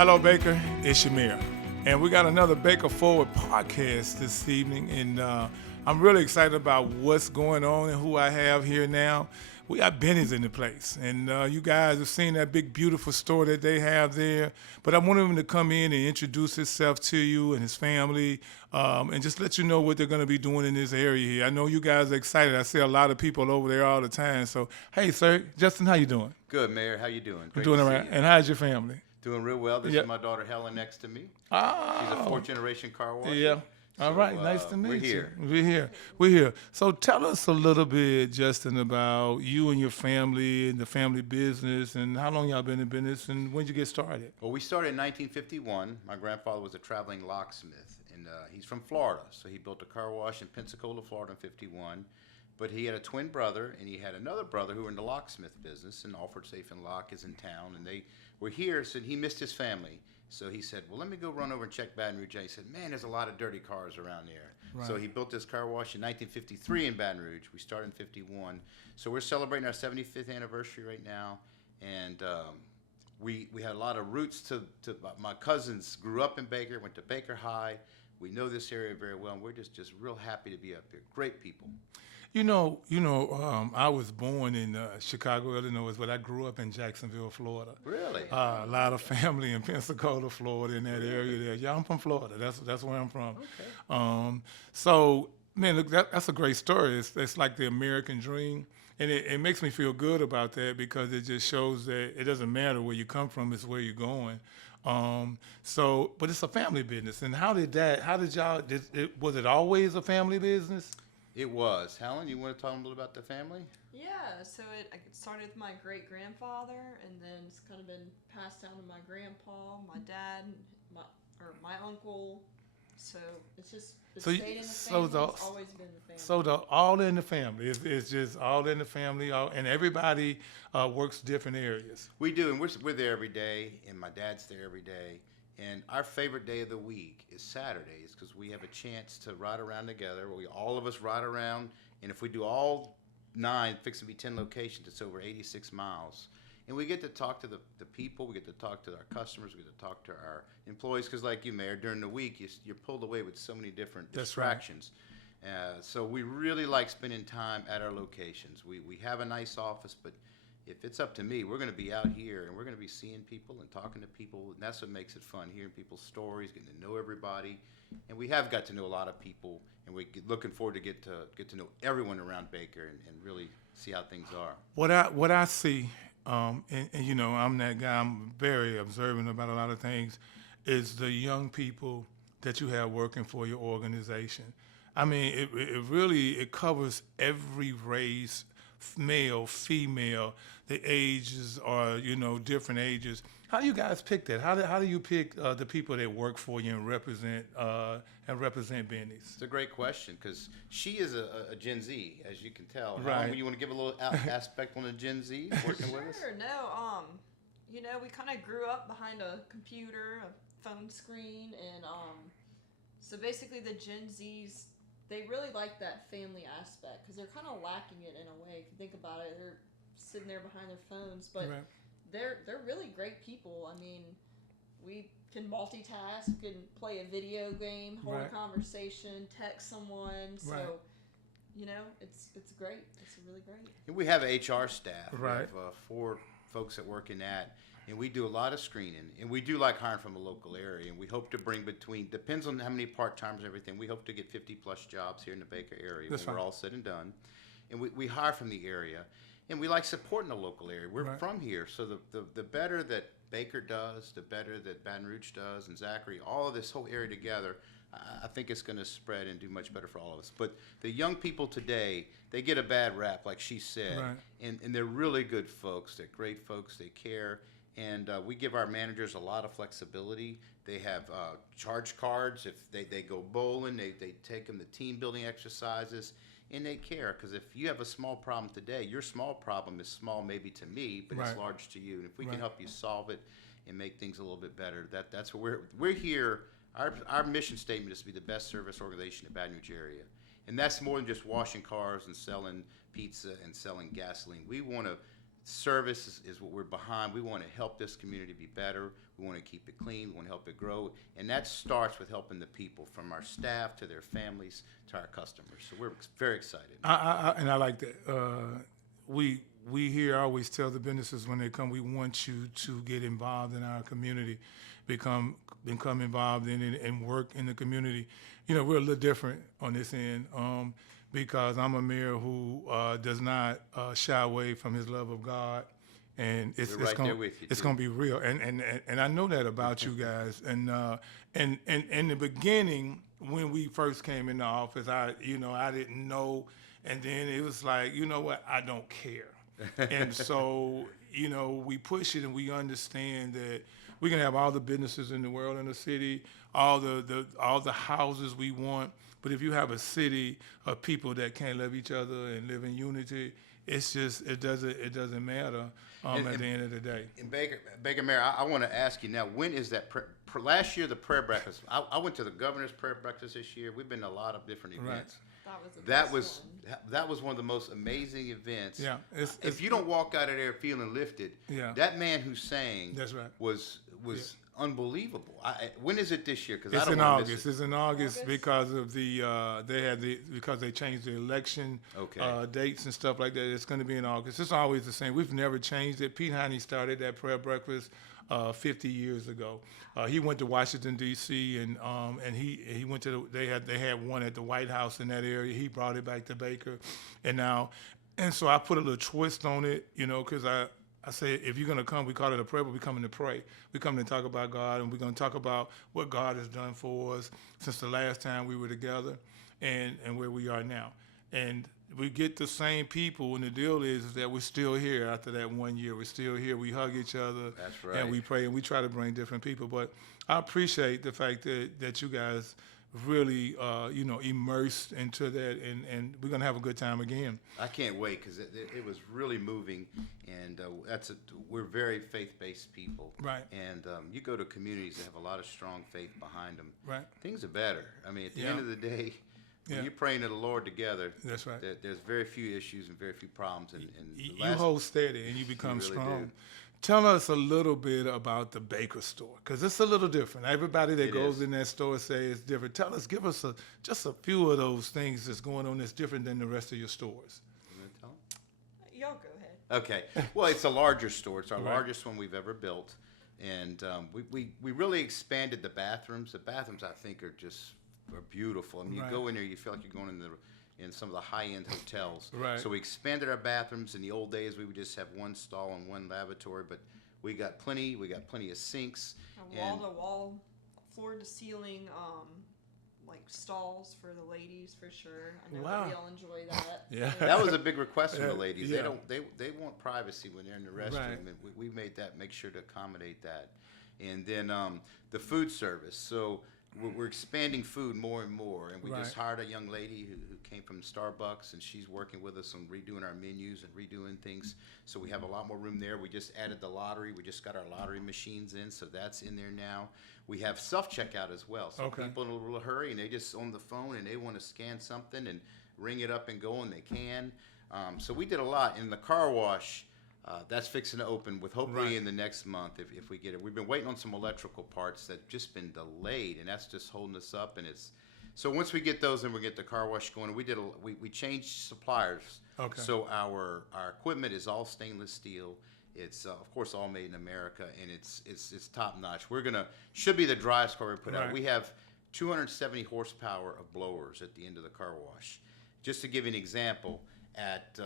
Hello, Baker. It's Shamir. And we got another Baker Forward podcast this evening. And I'm really excited about what's going on and who I have here now. We got Benny's in the place. And you guys have seen that big, beautiful store that they have there. But I want him to come in and introduce himself to you and his family and just let you know what they're going to be doing in this area here. I know you guys are excited. I see a lot of people over there all the time. So, hey, sir, Justin, how you doing? Good, Mayor. How you doing? I'm doing all right. And how's your family? Doing real well. This is my daughter Helen next to me. She's a fourth-generation car washer. Yeah. All right. Nice to meet you. We're here. So tell us a little bit, Justin, about you and your family and the family business and how long y'all been in business and when did you get started? Well, we started in 1951. My grandfather was a traveling locksmith, and he's from Florida. So he built a car wash in Pensacola, Florida in 51. But he had a twin brother, and he had another brother who were in the locksmith business, and Alfred Safe and Lock is in town, and they were here, so he missed his family. So he said, well, let me go run over and check Baton Rouge. He said, man, there's a lot of dirty cars around there. Right. So he built this car wash in 1953 in Baton Rouge. We started in 51. So we're celebrating our 75th anniversary right now, and we had a lot of roots to my cousins grew up in Baker, went to Baker High. We know this area very well, and we're just real happy to be up here. Great people. You know, I was born in Chicago, Illinois, but I grew up in Jacksonville, Florida. Really? A lot of family in Pensacola, Florida, in that area there. Yeah, I'm from Florida. That's where I'm from. Okay. So, man, look, that's a great story. It's like the American dream. And it makes me feel good about that because it just shows that it doesn't matter where you come from, it's where you're going. But it's a family business. And was it always a family business? It was. Helen, you want to talk a little about the family? Yeah, so it started with my great-grandfather, and then it's kind of been passed down to my grandpa, my dad, my uncle. So it's just stayed in the family. It's always been the family. So all in the family. It's just all in the family, and everybody works different areas. We do, and we're there every day, and my dad's there every day. And our favorite day of the week is Saturdays because we have a chance to ride around together. All of us ride around, and if we do all 9, fixing to be 10 locations, it's over 86 miles. And we get to talk to the people, we get to talk to our customers, we get to talk to our employees because like you, Mayor, during the week, you're pulled away with so many different distractions. Right. So we really like spending time at our locations. We have a nice office, but if it's up to me, we're going to be out here and we're going to be seeing people and talking to people, and that's what makes it fun, hearing people's stories, getting to know everybody. And we have got to know a lot of people, and we're looking forward to get to know everyone around Baker and really see how things are. What I see, and you know, I'm that guy, I'm very observant about a lot of things, is the young people that you have working for your organization. I mean, it really covers every race, male, female, the ages are, different ages. How do you guys pick that? How do you pick the people that work for you and represent Benny's? It's a great question because she is a Gen Z, as you can tell. Right. You want to give a little aspect on the Gen Z working with us? Sure. No. We kind of grew up behind a computer, a phone screen, and so basically the Gen Zs, they really like that family aspect because they're kind of lacking it in a way. If you think about it, they're sitting there behind their phones, but right. they're really great people. I mean, we can multitask, we can play a video game, hold a conversation, text someone. So, it's great. It's really great. And we have an HR staff. Right. We have 4 folks that work in that. And we do a lot of screening, and we do like hiring from a local area, and we hope to bring depends on how many part-timers and everything, we hope to get 50-plus jobs here in the Baker area we're all said and done. And we hire from the area, and we like supporting the local area. We're from here, so the better that Baker does, the better that Baton Rouge does, and Zachary, all of this whole area together, I think it's going to spread and do much better for all of us. But the young people today, they get a bad rap, like she said, and they're really good folks. They're great folks. They care. And we give our managers a lot of flexibility. They have charge cards. If they go bowling, they take them to team building exercises, and they care. Because if you have a small problem today, your small problem is small maybe to me, but it's large to you. And if we can help you solve it and make things a little bit better, that's what we're here. Our mission statement is to be the best service organization in the Baton Rouge area. And that's more than just washing cars and selling pizza and selling gasoline. We want to Service is what we're behind. We want to help this community be better. We want to keep it clean. We want to help it grow. And that starts with helping the people, from our staff to their families to our customers. So we're very excited. And I like that. We here always tell the businesses when they come, we want you to get involved in our community, become involved in it, and work in the community. You know, we're a little different on this end. Because I'm a mayor who does not shy away from his love of God, and it's there with you, it's going to be real, and I know that about you guys. And in the beginning, when we first came into office, I didn't know, and then it was like, you know what, I don't care, and so we push it, and we understand that we can have all the businesses in the world in the city, all the houses we want. But if you have a city of people that can't love each other and live in unity, it's just it doesn't matter at the end of the day. And Baker Mayor, I want to ask you now, when is that? Last year, the prayer breakfast. I went to the governor's prayer breakfast this year. We've been to a lot of different events. Right. That was one of the most amazing events. Yeah, if you don't walk out of there feeling lifted, yeah, that man who sang, that's right, was unbelievable. When is it this year? Because it's I don't in want August. to miss it. It's in August because of because they changed the election dates and stuff like that. It's going to be in August. It's always the same. We've never changed it. Pete Heine started that prayer breakfast 50 years ago. He went to Washington D.C. and he went to they had one at the White House in that area. He brought it back to Baker, and so I put a little twist on it, because I say, if you're going to come, we call it a prayer, but we're coming to pray. We're coming to talk about God, and we're going to talk about what God has done for us since the last time we were together and where we are now. And we get the same people, and the deal is that we're still here after that 1 year. We're still here. We hug each other. That's right. And we pray, and we try to bring different people. But I appreciate the fact that you guys really, immersed into that, and we're going to have a good time again. I can't wait, because it was really moving, and we're very faith-based people. Right. And you go to communities that have a lot of strong faith behind them. Right. Things are better. I mean, at the end of the day, when you're praying to the Lord together, that's right. There's very few issues and very few problems. And you hold steady, and you become really strong. do. Tell us a little bit about the Baker store, because it's a little different. Everybody that goes in that store say it's different. Give us just a few of those things that's going on that's different than the rest of your stores. You want to tell them? Y'all go ahead. Okay. Well, it's a larger store. It's our largest one we've ever built. And we really expanded the bathrooms. The bathrooms, I think, are beautiful. I mean, you go in there, you feel like you're going in some of the high-end hotels. Right. So we expanded our bathrooms. In the old days, we would just have one stall and one lavatory, but we got plenty of sinks. Wall-to-wall, floor-to-ceiling, like stalls for the ladies for sure. I know that we all enjoy that. Yeah. That was a big request from the ladies. Yeah. They want privacy when they're in the restroom, and we made that, make sure to accommodate that. And then the food service. So we're expanding food more and more, and we just hired a young lady who came from Starbucks, and she's working with us on redoing our menus and redoing things. So we have a lot more room there. We just added the lottery. We just got our lottery machines in, so that's in there now. We have self-checkout as well. So people in a little hurry, and they just on the phone, and they want to scan something and ring it up and go, and they can. So we did a lot. In the car wash, that's fixing to open with hopefully in the next month if we get it. We've been waiting on some electrical parts that just been delayed, and that's just holding us up. And so once we get those, then we get the car wash going. We changed suppliers. Okay. So our equipment is all stainless steel. It's of course all made in America, and it's top notch. Should be the driest car we put out. We have 270 horsepower of blowers at the end of the car wash. Just to give you an example. At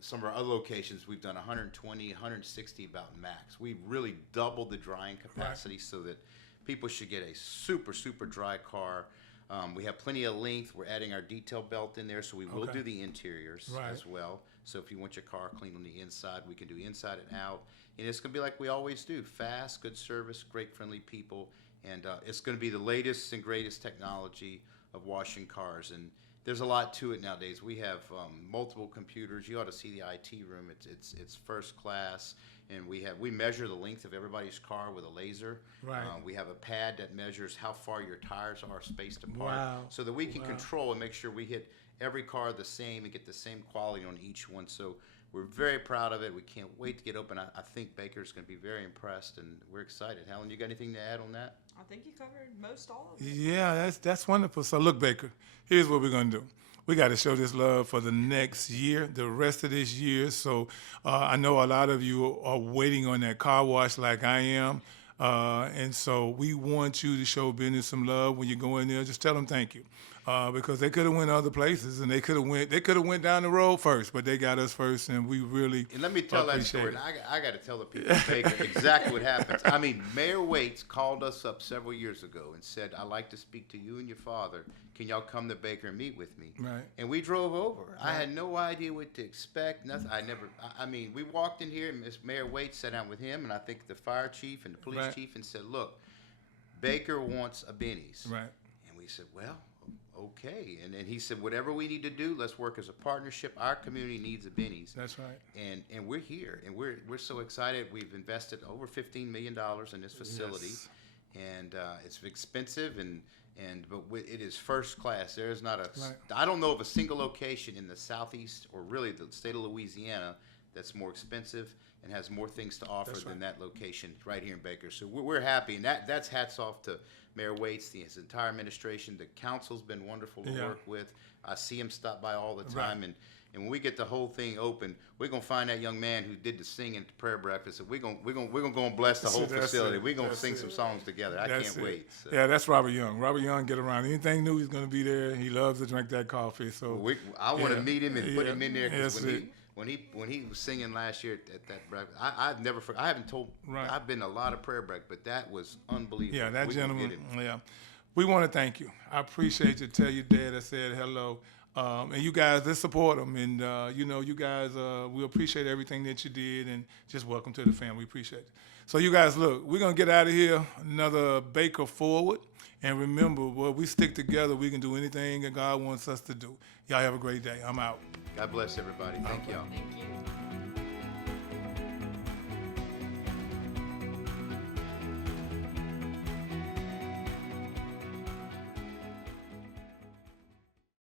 some of our other locations, we've done 120, 160 about max. We've really doubled the drying capacity so that people should get a super, super dry car. We have plenty of length. We're adding our detail belt in there, so we will do the interiors as well. So if you want your car clean on the inside, we can do inside and out. And it's going to be like we always do, fast, good service, great, friendly people. And it's going to be the latest and greatest technology of washing cars. And there's a lot to it nowadays. We have multiple computers. You ought to see the IT room. It's first class, and we measure the length of everybody's car with a laser. Right. We have a pad that measures how far your tires are spaced apart, so that we can control and make sure we hit every car the same and get the same quality on each one. So we're very proud of it. We can't wait to get open. I think Baker's going to be very impressed, and we're excited. Helen, you got anything to add on that? I think you covered most all of it. Yeah, that's wonderful. So look, Baker, here's what we're gonna do. We got to show this love for the next year, the rest of this year. So I know a lot of you are waiting on that car wash like I am. And so we want you to show business some love when you go in there. Just tell them thank you, because they could have went other places and they could have went down the road first, but they got us first, and we really. And let me tell that story. And I got to tell the people in Baker exactly what happens. I mean, Mayor Waites called us up several years ago and said, "I'd like to speak to you and your father. Can y'all come to Baker and meet with me?" Right. And we drove over. Right. I had no idea what to expect. Nothing. I mean, we walked in here, and Mayor Waites sat down with him, and I think the fire chief and the police chief, and said, "Look, Baker wants a Benny's." Right. And we said, "Well, okay." And then he said, "Whatever we need to do, let's work as a partnership. Our community needs a Benny's." That's right. And we're here, and we're so excited. We've invested over $15 million in this facility, and it's expensive but it is first class. There is not I don't know of a single location in the southeast or really the state of Louisiana that's more expensive and has more things to offer than that location right here in Baker. So we're happy, and that's hats off to Mayor Waites, his entire administration. The council's been wonderful to work with. I see him stop by all the time, and when we get the whole thing open, we're gonna find that young man who did the singing at the prayer breakfast, and we're gonna go and bless the whole facility. We're gonna sing some songs together. I can't wait. So. Yeah, that's Robert Young. Robert Young, get around. Anything new, he's gonna be there. He loves to drink that coffee. So I want to meet him and put him in there, because when he was singing last year at that breakfast, I've never I haven't told. Right. I've been to a lot of prayer break, but that was unbelievable. Yeah, that gentleman. Yeah, we want to thank you. I appreciate you. Tell your dad I said hello. And you guys, let's support them. And, you guys, we appreciate everything that you did, and just welcome to the family. We appreciate it. So you guys, look, we're going to get out of here, another Baker Forward. And remember, we stick together. We can do anything that God wants us to do. Y'all have a great day. I'm out. God bless everybody. Thank y'all. Thank you.